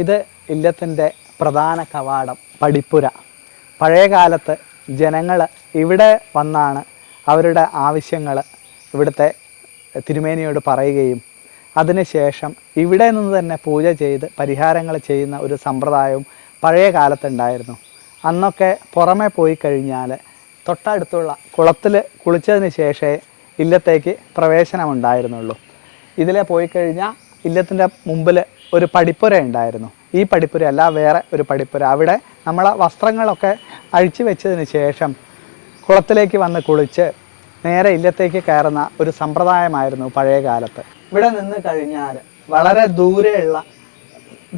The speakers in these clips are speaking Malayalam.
ഇത് ഇല്ലത്തിന്റെ പ്രധാന കവാടം പടിപ്പുര. പഴയ കാലത്ത് ജനങ്ങൾ ഇവിടെ വന്നാണ് അവരുടെ ആവശ്യങ്ങൾ ഇവിടുത്തെ തിരുമേനിയോട് പറയുകയും അതിനുശേഷം ഇവിടെ നിന്ന് തന്നെ പൂജ ചെയ്ത് പരിഹാരങ്ങൾ ചെയ്യുന്ന ഒരു സമ്പ്രദായവും പഴയ കാലത്തുണ്ടായിരുന്നു അന്നൊക്കെ പുറമെ പോയി കഴിഞ്ഞാൽ തൊട്ടടുത്തുള്ള കുളത്തിൽ കുളിച്ചതിന് ശേഷമേ ഇല്ലത്തേക്ക് പ്രവേശനമുണ്ടായിരുന്നുള്ളൂ. ഇതിലെ പോയി കഴിഞ്ഞാൽ ഇല്ലത്തിന്റെ മുമ്പിൽ ഒരു പടിപ്പുര ഉണ്ടായിരുന്നു. ഈ പടിപ്പുര അല്ല വേറെ ഒരു പടിപ്പുര. അവിടെ നമ്മളെ വസ്ത്രങ്ങളൊക്കെ അഴിച്ചു വെച്ചതിന് ശേഷം കുളത്തിലേക്ക് വന്ന് കുളിച്ച് നേരെ ഇല്ലത്തേക്ക് കയറുന്ന ഒരു സമ്പ്രദായമായിരുന്നു പഴയ കാലത്ത്. ഇവിടെ നിന്ന് കഴിഞ്ഞാൽ വളരെ ദൂരെയുള്ള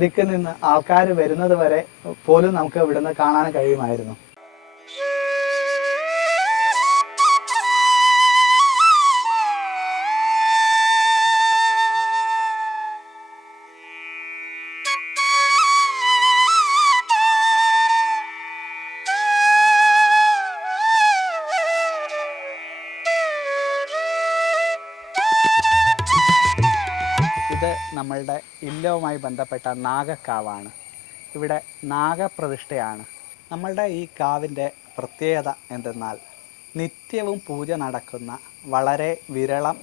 ദിക്കിൽ നിന്ന് ആൾക്കാർ വരുന്നത് വരെ പോലും നമുക്ക് ഇവിടുന്ന് കാണാൻ കഴിയുമായിരുന്നു. നമ്മളുടെ ഇല്ലവുമായി ബന്ധപ്പെട്ട നാഗക്കാവാണ്. ഇവിടെ നാഗപ്രതിഷ്ഠയാണ്. നമ്മളുടെ ഈ കാവിന്റെ പ്രത്യേകത എന്തെന്നാൽ നിത്യവും പൂജ നടക്കുന്ന വളരെ വിരളം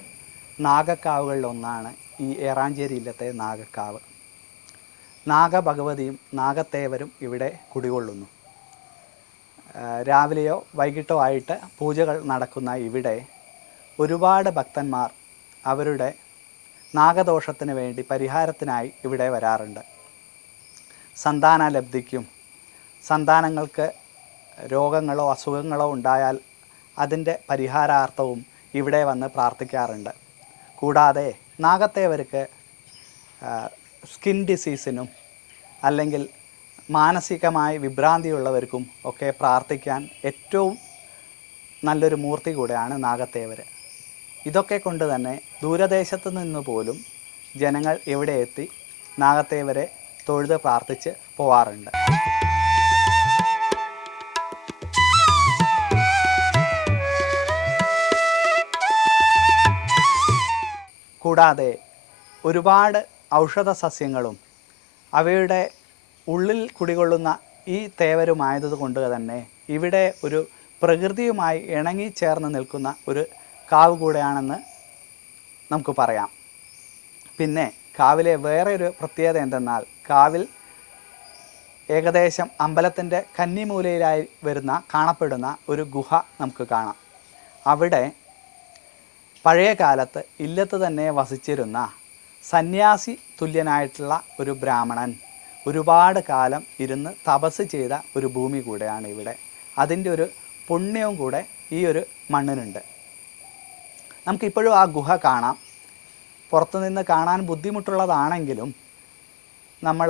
നാഗക്കാവുകളിലൊന്നാണ് ഈ ഏറാഞ്ചേരി ഇല്ലത്തെ നാഗക്കാവ്. നാഗഭഗവതിയും നാഗത്തേവരും ഇവിടെ കുടികൊള്ളുന്നു. രാവിലെയോ വൈകിട്ടോ ആയിട്ട് പൂജകൾ നടക്കുന്ന ഇവിടെ ഒരുപാട് ഭക്തന്മാർ അവരുടെ നാഗദോഷത്തിന് വേണ്ടി പരിഹാരത്തിനായി ഇവിടെ വരാറുണ്ട്. സന്താന ലബ്ധിക്കും സന്താനങ്ങൾക്ക് രോഗങ്ങളോ അസുഖങ്ങളോ ഉണ്ടായാൽ അതിന്റെ പരിഹാരാർത്ഥവും ഇവിടെ വന്ന് പ്രാർത്ഥിക്കാറുണ്ട്. കൂടാതെ നാഗത്തേവർക്ക് സ്കിൻ ഡിസീസിനും അല്ലെങ്കിൽ മാനസികമായി വിഭ്രാന്തിയുള്ളവർക്കും ഒക്കെ പ്രാർത്ഥിക്കാൻ ഏറ്റവും നല്ലൊരു മൂർത്തി കൂടെയാണ് നാഗത്തേവർ ഇതൊക്കെ കൊണ്ട് തന്നെ ദൂരദേശത്ത് നിന്ന് പോലും ജനങ്ങൾ ഇവിടെ എത്തി നാഗത്തേവരെ തൊഴുത് പ്രാർത്ഥിച്ച് പോവാറുണ്ട്. കൂടാതെ ഒരുപാട് ഔഷധ സസ്യങ്ങളും അവയുടെ ഉള്ളിൽ കുടികൊള്ളുന്ന ഈ തേവരുമായതുകൊണ്ട് തന്നെ ഇവിടെ ഒരു പ്രകൃതിയുമായി ഇണങ്ങി ചേർന്ന് നിൽക്കുന്ന ഒരു കാവ് കൂടെയാണെന്ന് നമുക്ക് പറയാം. പിന്നെ കാവിലെ വേറെ ഒരു പ്രത്യേകത എന്തെന്നാൽ കാവിൽ ഏകദേശം അമ്പലത്തിന്റെ കന്നിമൂലയിലായി വരുന്ന കാണപ്പെടുന്ന ഒരു ഗുഹ നമുക്ക് കാണാം. അവിടെ പഴയ കാലത്ത് ഇല്ലത്ത് തന്നെ വസിച്ചിരുന്ന സന്യാസി തുല്യനായിട്ടുള്ള ഒരു ബ്രാഹ്മണൻ ഒരുപാട് കാലം ഇരുന്ന് തപസ് ചെയ്ത ഒരു ഭൂമി കൂടെയാണ് ഇവിടെ. അതിന്റെ ഒരു പുണ്യവും കൂടെ ഈ ഒരു മണ്ണിനുണ്ട്. നമുക്കിപ്പോഴും ആ ഗുഹ കാണാം. പുറത്തുനിന്ന് കാണാൻ ബുദ്ധിമുട്ടുള്ളതാണെങ്കിലും നമ്മൾ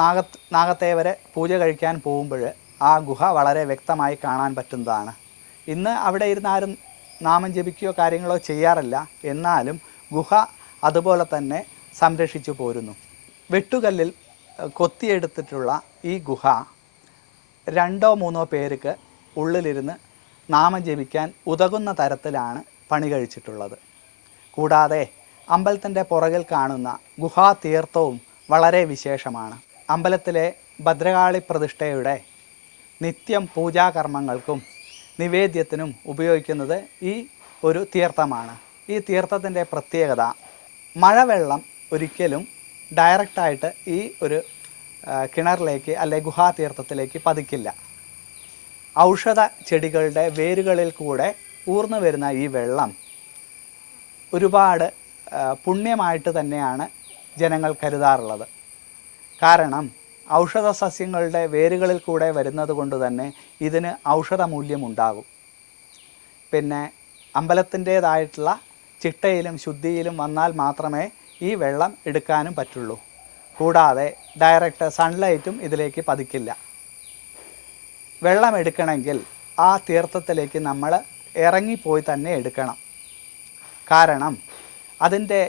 നാഗ നാഗത്തേവരെ പൂജ കഴിക്കാൻ പോകുമ്പോൾ ആ ഗുഹ വളരെ വ്യക്തമായി കാണാൻ പറ്റുന്നതാണ്. ഇന്ന് അവിടെ ഇരുന്ന് ആരും നാമം ജപിക്കുകയോ കാര്യങ്ങളോ ചെയ്യാറില്ല. എന്നാലും ഗുഹ അതുപോലെ തന്നെ സംരക്ഷിച്ചു പോരുന്നു. വെട്ടുകല്ലിൽ കൊത്തിയെടുത്തിട്ടുള്ള ഈ ഗുഹ രണ്ടോ മൂന്നോ പേർക്ക് ഉള്ളിലിരുന്ന് നാമം ജപിക്കാൻ ഉതകുന്ന തരത്തിലാണ് പണി കഴിച്ചിട്ടുള്ളത്. കൂടാതെ അമ്പലത്തിന്റെ പുറകിൽ കാണുന്ന ഗുഹാ തീർത്ഥവും വളരെ വിശേഷമാണ്. അമ്പലത്തിലെ ഭദ്രകാളി പ്രതിഷ്ഠയുടെ നിത്യം പൂജാകർമ്മങ്ങൾക്കും നിവേദ്യത്തിനും ഉപയോഗിക്കുന്നത് ഈ ഒരു തീർത്ഥമാണ്. ഈ തീർത്ഥത്തിന്റെ പ്രത്യേകത മഴവെള്ളം ഒരിക്കലും ഡയറക്റ്റായിട്ട് ഈ ഒരു കിണറിലേക്ക് അല്ലെ ഗുഹാതീർത്ഥത്തിലേക്ക് പതിക്കില്ല. ഔഷധ ചെടികളുടെ വേരുകളിൽ കൂടെ ഊർന്നു വരുന്ന ഈ വെള്ളം ഒരുപാട് പുണ്യമായിട്ട് തന്നെയാണ് ജനങ്ങൾ കരുതാറുള്ളത്. കാരണം ഔഷധ സസ്യങ്ങളുടെ വേരുകളിൽ കൂടെ വരുന്നത് കൊണ്ട് തന്നെ ഇതിന് ഔഷധ മൂല്യം ഉണ്ടാകും പിന്നെ അമ്പലത്തിന്റേതായിട്ടുള്ള ചിട്ടയിലും ശുദ്ധിയിലും വന്നാൽ മാത്രമേ ഈ വെള്ളം എടുക്കാനും പറ്റുള്ളൂ. കൂടാതെ ഡയറക്റ്റ് സൺലൈറ്റും ഇതിലേക്ക് പതിക്കില്ല. വെള്ളം എടുക്കണമെങ്കിൽ ആ തീർത്ഥത്തിലേക്ക് നമ്മൾ ഇറങ്ങിപ്പോയി തന്നെ എടുക്കണം. കാരണം അതിന്റെ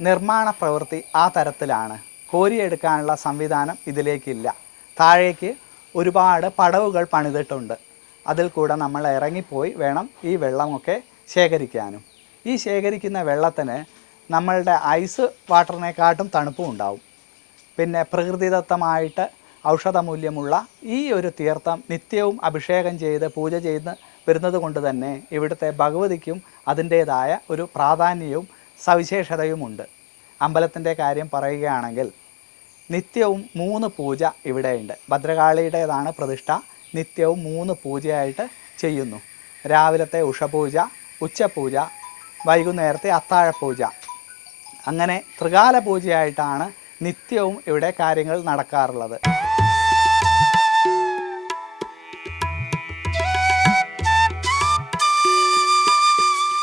നിർമ്മാണ പ്രവൃത്തി ആ തരത്തിലാണ്. കോരിയെടുക്കാനുള്ള സംവിധാനം ഇതിലേക്കില്ല. താഴേക്ക് ഒരുപാട് പടവുകൾ പണിതിട്ടുണ്ട്. അതിൽ കൂടെ നമ്മൾ ഇറങ്ങിപ്പോയി വേണം ഈ വെള്ളമൊക്കെ ശേഖരിക്കാനും. ഈ ശേഖരിക്കുന്ന വെള്ളത്തിന് നമ്മളുടെ ഐസ് വാട്ടറിനെക്കാട്ടും തണുപ്പും ഉണ്ടാവും. പിന്നെ പ്രകൃതിദത്തമായിട്ട് ഔഷധമൂല്യമുള്ള ഈ ഒരു തീർത്ഥം നിത്യവും അഭിഷേകം ചെയ്ത് പൂജ ചെയ്ത് വരുന്നത് കൊണ്ട് തന്നെ ഇവിടുത്തെ ഭഗവതിക്കും അതിന്റേതായ ഒരു പ്രാധാന്യവും സവിശേഷതയുമുണ്ട്. അമ്പലത്തിന്റെ കാര്യം പറയുകയാണെങ്കിൽ നിത്യവും മൂന്ന് പൂജ ഇവിടെയുണ്ട്. ഭദ്രകാളിയുടേതാണ് പ്രതിഷ്ഠ. നിത്യവും മൂന്ന് പൂജയായിട്ട് ചെയ്യുന്നു. രാവിലത്തെ ഉഷപൂജ ഉച്ചപൂജ വൈകുന്നേരത്തെ അത്താഴപൂജ. അങ്ങനെ ത്രികാല പൂജയായിട്ടാണ് നിത്യവും ഇവിടെ കാര്യങ്ങൾ നടക്കാറുള്ളത്.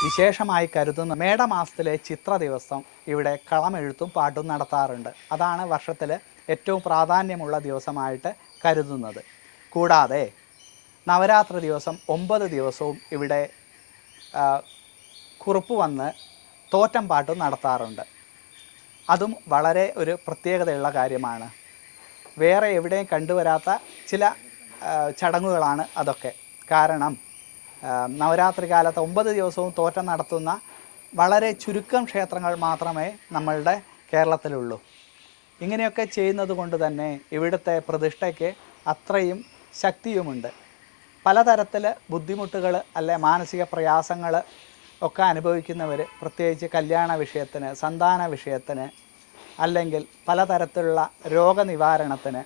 വിശേഷമായി കരുതുന്ന മേടമാസത്തിലെ ചിത്ര ദിവസം ഇവിടെ കളമെഴുത്തും പാട്ടും നടത്താറുണ്ട്. അതാണ് വർഷത്തിലെ ഏറ്റവും പ്രാധാന്യമുള്ള ദിവസമായിട്ട് കരുതുന്നത്. കൂടാതെ നവരാത്രി ദിവസം ഒമ്പത് ദിവസവും ഇവിടെ കുറുപ്പ് വന്ന് തോറ്റം പാട്ടും നടത്താറുണ്ട്. അതും വളരെ ഒരു പ്രത്യേകതയുള്ള കാര്യമാണ്. വേറെ എവിടെയും കണ്ടുവരാത്ത ചില ചടങ്ങുകളാണ് അതൊക്കെ. കാരണം നവരാത്രി കാലത്ത് ഒമ്പത് ദിവസവും തോറ്റം നടത്തുന്ന വളരെ ചുരുക്കം ക്ഷേത്രങ്ങൾ മാത്രമേ നമ്മളുടെ കേരളത്തിലുള്ളൂ. ഇങ്ങനെയൊക്കെ ചെയ്യുന്നത് കൊണ്ട് തന്നെ ഇവിടുത്തെ പ്രതിഷ്ഠയ്ക്ക് അത്രയും ശക്തിയുമുണ്ട്. പലതരത്തിൽ ബുദ്ധിമുട്ടുകൾ അല്ലെ മാനസിക പ്രയാസങ്ങൾ ഒക്കെ അനുഭവിക്കുന്നവർ പ്രത്യേകിച്ച് കല്യാണ വിഷയത്തിന് സന്താന വിഷയത്തിന് അല്ലെങ്കിൽ പലതരത്തിലുള്ള രോഗനിവാരണത്തിന്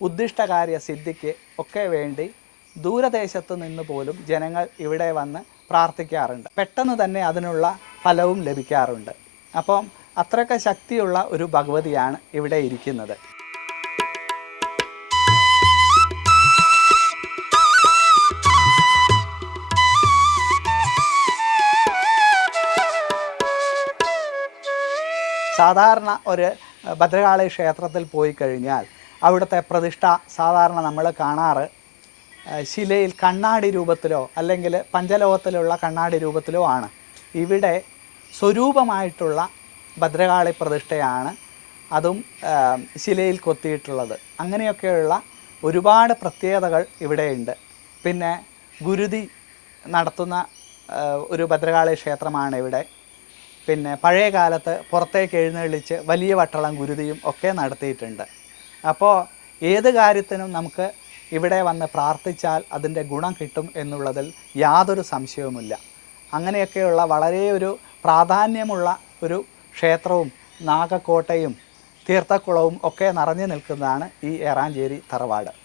ഉദ്ദിഷ്ടകാര്യ സിദ്ധിക്ക് ഒക്കെ വേണ്ടി ദൂരദേശത്ത് നിന്ന് പോലും ജനങ്ങൾ ഇവിടെ വന്ന് പ്രാർത്ഥിക്കാറുണ്ട്. പെട്ടെന്ന് തന്നെ അതിനുള്ള ഫലവും ലഭിക്കാറുണ്ട്. അപ്പം അത്രയൊക്കെ ശക്തിയുള്ള ഒരു ഭഗവതിയാണ് ഇവിടെ ഇരിക്കുന്നത്. സാധാരണ ഒരു ഭദ്രകാളി ക്ഷേത്രത്തിൽ പോയി കഴിഞ്ഞാൽ അവിടുത്തെ പ്രതിഷ്ഠ സാധാരണ നമ്മൾ കാണാറ് ശിലയിൽ കണ്ണാടി രൂപത്തിലോ അല്ലെങ്കിൽ പഞ്ചലോകത്തിലുള്ള കണ്ണാടി രൂപത്തിലോ ആണ്. ഇവിടെ സ്വരൂപമായിട്ടുള്ള ഭദ്രകാളി പ്രതിഷ്ഠയാണ് അതും ശിലയിൽ കൊത്തിയിട്ടുള്ളത്. അങ്ങനെയൊക്കെയുള്ള ഒരുപാട് പ്രത്യേകതകൾ ഇവിടെയുണ്ട്. പിന്നെ ഗുരുതി നടത്തുന്ന ഒരു ഭദ്രകാളി ക്ഷേത്രമാണ് ഇവിടെ. പിന്നെ പഴയ കാലത്ത് പുറത്തേക്ക് എഴുന്നള്ളിച്ച് വലിയ വട്ടളം ഗുരുതിയും ഒക്കെ നടത്തിയിട്ടുണ്ട്. അപ്പോൾ ഏത് കാര്യത്തിനും നമുക്ക് ഇവിടെ വന്ന് പ്രാർത്ഥിച്ചാൽ അതിന്റെ ഗുണം കിട്ടും എന്നുള്ളതിൽ യാതൊരു സംശയവുമില്ല. അങ്ങനെയൊക്കെയുള്ള വളരെ ഒരു പ്രാധാന്യമുള്ള ഒരു ക്ഷേത്രവും നാഗക്കോട്ടയും തീർത്ഥക്കുളവും ഒക്കെ നിറഞ്ഞു നിൽക്കുന്നതാണ് ഈ ഏറാഞ്ചേരി തറവാട്.